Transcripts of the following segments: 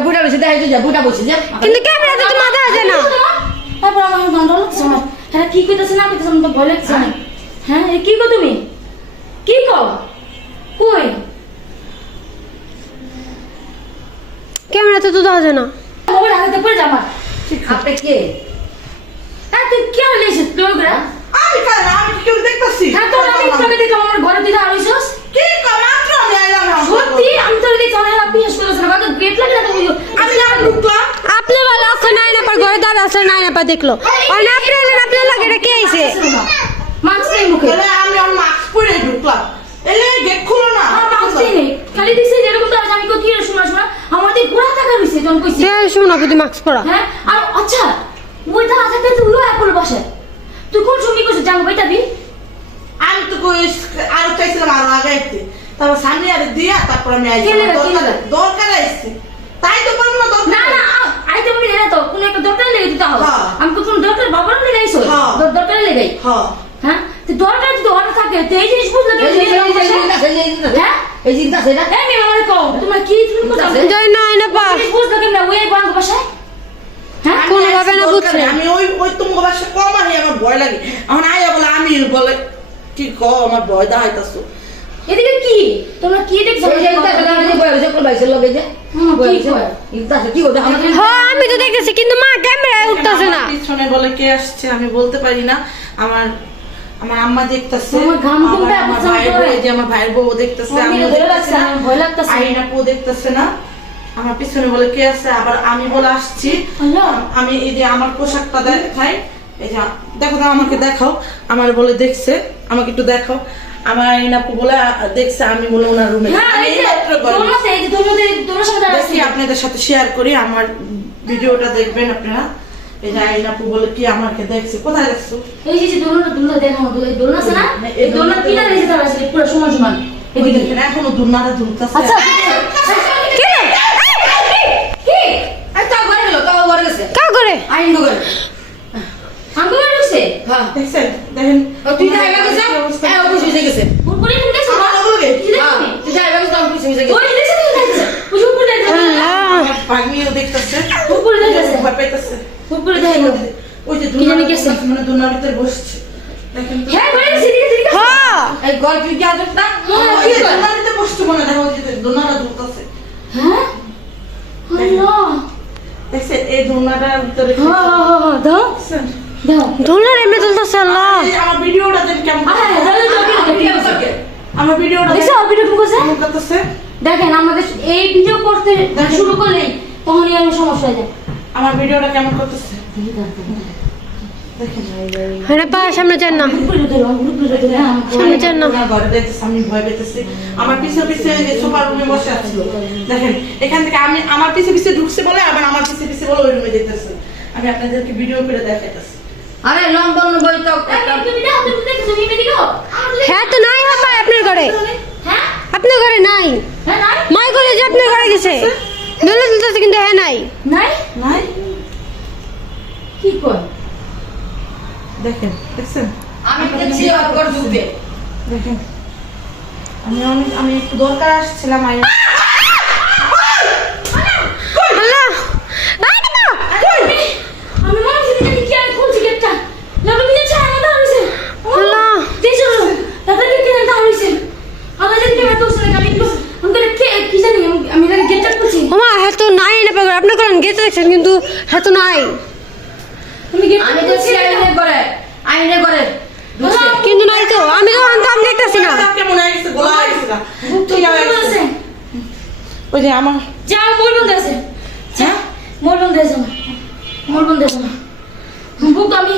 যা বুটা বসে যা? কিন্তু ক্যামেরাতে তো মাথা আছে না? তারপর আমার গন্ধ লাগছে আমার। হ্যাঁ কি কইতেছে না কইতেছে তো ভয় লাগছে হ্যাঁ এ কি কো তুমি? কি কো? কই? ক্যামেরাতে তো দেখা যায় না? মোবাইল হাতে পড়ে যা আমার। আপনি কে? হ্যাঁ তুই কেন লেছিস তুই আমি কেন আমি কি কেউ দেখতেছি। হ্যাঁ তোর আমি তোকে দেখলাম আমার ঘরে তুই আইছস কি কর মাত্র আমি আইলাম না সত্যি আমি তোর দেখছি অনেক বিশ্বাস করতেছ না বাবা গেট লাগে না তুমি আমি না ঢুকলাম আপনি বলে ওখানে নাই না পর ঘরে দাঁড়া আসলে নাই না পা দেখল আর না আপনি আপনার লাগে এটা কে আইছে? মাছ নেই মুখে তাহলে আমি আমার মাস্ক পরে ঢুকলাম। এলে গেট খুলো না আমার মাছ নেই। খালি দিছে যেরকম তো আমি কত কি শোনা শোনা আমাদের পুরা টাকা রইছে জন কইছি। হ্যাঁ শুনো বুদ্ধি মাস্ক পরা। হ্যাঁ আর আচ্ছা ওইটা আজাতে তুই উলো অ্যাপল বসে। তুই কোন সময় কইছিস? জানো বেটা বি আমি তো কই আরও চাইছিলাম আরও আগে আইতে তারপর সামনে আর দিয়া তারপর আমি আইছি। দরকার? দরকার আইছে তাই তো বলব না দরকার না না আ- আইতে বলি না তো কোন একটা দরকার লেগে দিতে হবে হ্যাঁ। আমি তো কোন দরকার বাবার লেগে আইছো হ্যাঁ। দরকার লেগে হ্যাঁ হ্যাঁ তো দরকার যদি অনেক থাকে তো এই জিনিস বুঝলে হ্যাঁ এই আছে না এই মেয়ে আমারে কও তোমার কি তুমি কথা জয় নাই না পা বুঝলে কেমন ওই বাং বসায় হ্যাঁ আমি কোনোভাবে না বুঝছে। আমি ওই ওই তোমার বাসা কম আনি আমার ভয় লাগে আমার আয়া বলে আমি বলে কি কও আমার ভয় হইতাছো এদিকে কি? তোমরা কি দেখছ? হ্যাঁ আমি তো দেখতেছি কিন্তু মা ক্যামেরায় উঠতেছে না? পিছনে বলে কে আসছে? আমি বলতে পারি না। আমার আমার আম্মা দেখতেছে। আমার পছন্দ ভাইয়ের বউ যে আমার ভাইয়ের বউ দেখতেছে আমার দেখতেছি না। ভয় লাগতেছে। আইনা বউ দেখতেছে না। আমার পিছনে বলে কে আছে? আবার আমি বলে আসছি। আমি এই যে আমার পোশাকটা দেখাই। এই যে দেখো আমাকে দেখাও। আমার বলে দেখছে। আমাকে একটু দেখাও। আমার আইনাপু বলে দেখছে আমি বলে ওনার রুমে হ্যাঁ দেখি আপনাদের সাথে শেয়ার করি আমার ভিডিওটা দেখবেন আপনারা। এই যে আইনাপু বলে কি আমাকে দেখছে? কোথায় দেখছ? এই যে দোলনা দোলনা দেখো দোলনা আছে না? এই দোলনা কিনা রয়েছে তার আছে পুরো সমান সমান। এদিকে দেখেন এখনও দুর্নাটা দুলতেছে আচ্ছা আইন গো আঙ্গুল ঢুকছে? হ্যাঁ দেখছেন? দেখেন। তুই যাই গেছে এই অফিস হয়ে গেছে উপরে তুমি দেখছ আমার লগে? কি দেখছ হ্যাঁ তুই যাই গেছে অফিস হয়ে গেছে ওই দেখছ তুমি দেখছ ওই উপরে দেখছ আল্লাহ আমার পাগনিও দেখতেছে উপরে দেখছ ভয় পাইতেছে উপরে ওই যে কি গেছে? মানে দুর্নার ভিতরে বসছে। দেখেন হ্যাঁ ঘরে গেছে দিকে দিকে হ্যাঁ। এই ঘর কি আদর? না ওই যে ভিতরে বসছে মনে দেখো ওই যে দুর্নাটা দুলতেছে হ্যাঁ? আল্লাহ। দেখছেন এই দুর্নাটার ভিতরে হ্যাঁ হ্যাঁ হ্যাঁ দাও। দাও। ধুলার এমনি তুলতেছে আল্লাহ। আমার ভিডিওটা দেন কেমন আরে দাও দাও দাও আমার ভিডিওটা দেখছ ভিডিও কি করছে? দেখেন আমাদের এই ভিডিও করতে শুরু করলেই তখনই আমি সমস্যা হয়ে যায়। আমার ভিডিওটা কেমন করতেছে? দেখেন হ্যাঁ পা সামনে যান না। উপরে ধরো উপরে ধরো হ্যাঁ সামনে যান না। ঘরে দেখতেছে আমি ভয় পেতেছি। আমার পিছে পিছে যে সোফার রুমে বসে আছিল দেখেন এখান থেকে আমি আমার পিছে পিছে ঢুকছে বলে আবার আমার পিছে পিছে বলে ওই রুমে যেতেছে। আমি আপনাদেরকে ভিডিও করে দেখাইতেছি। আরে তো হ্যাঁ তো নাই বাবা আপনার ঘরে। হ্যাঁ? আপনার ঘরে নাই। হ্যাঁ নাই। মাই ঘরে যে আপনার ঘরে গেছে। তুলতেছে কিন্তু হ্যাঁ নাই। নাই? নাই? কি কয়? দেখেন দেখছেন? আমি দেখেন। আমি অনেক আমি একটু দরকার আসছিলাম আই আল্লাহ আই বাবা আমি মনে হচ্ছে দেখি কি আমি খুলছি গেটটা যাব কি যাচ্ছে আমার দাঁড় হয়েছে আল্লাহ দেখছ দাদাকে কি দাঁড় হয়েছে আল্লাহ যদি কেমন তো শুনে আমি একটু আমি তো কে কি জানি আমি- আমি জানি গেটটা খুলছি ওমা হ্যাঁ তো নাই না পাগল আপনার দেখছেন কিন্তু হ্যাঁ তো নাই। তুমি গেটটা আমি আইনে করে আইনে করে কিন্তু নাই তো আমি তো আনতাম দেখতেছি না। কেমন হয়ে গেছে গোলা হয়ে গেছে। হয়ে গেছে। ওই যে আমার যা মোর বন্ধ আছে। যা মোর বন্ধ আছে মোর বন্ধ আছে। বুক আমি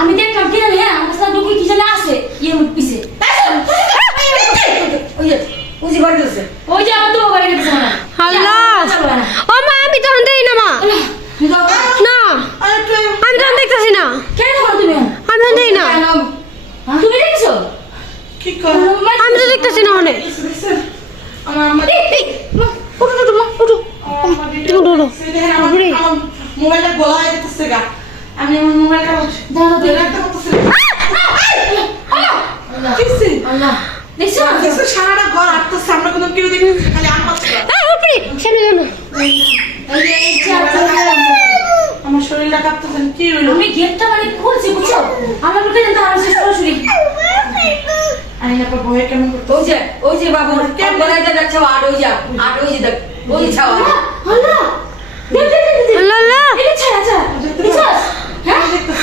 আমি দেখলাম কি জানি হ্যাঁ আমার সাথে কি জানি আছে ইয়ে মুখ পিছে ওই যে ওই যে ঘরে গেছে ওই যে আমার তো ঘরে গেছে না আল্লাহ ও মা আমি তখন দেই না মা না আর একটু আমি তখন দেখতেছি না কেন দেখো তুমি আমি তখন দেই না তুমি দেখছ কি করে আমি তো দেখতেছি না অনেক দেখছেন আমার আমার উঠো উঠো মা উঠো আমার ভিডিও উঠো, মোবাইলটা গোলা হয়ে যেতেছে গা। আমি আমার মোবাইলটা ধরে রাখতে পারতেছি না। কিসে? আল্লাহ। দেখছ। দেখছেন, সারাটা ঘর আটতেছে আমরা কোনো কেউ দেখতেছি খালি আমার আ উপরে সামনে যান না এই যে এই যে আপনারা আমার শরীরটা কাঁপতেছেন কি হইল? আমি গেটটা মানে খুলছি বুঝছ? আমার সরাসরি। আমি না কেমন করতে ওই যে ওই যে বাবু বলাইতে যাচ্ছে আর ওই যা আর ওই যে দেখ ওই ছাওয়া আল্লাহ দেখ দেখ দেখ দেখ আল্লাহ আল্লাহ এটা ছায়া ছায়া বুঝছস হ্যাঁ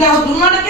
যাইছ না আইনা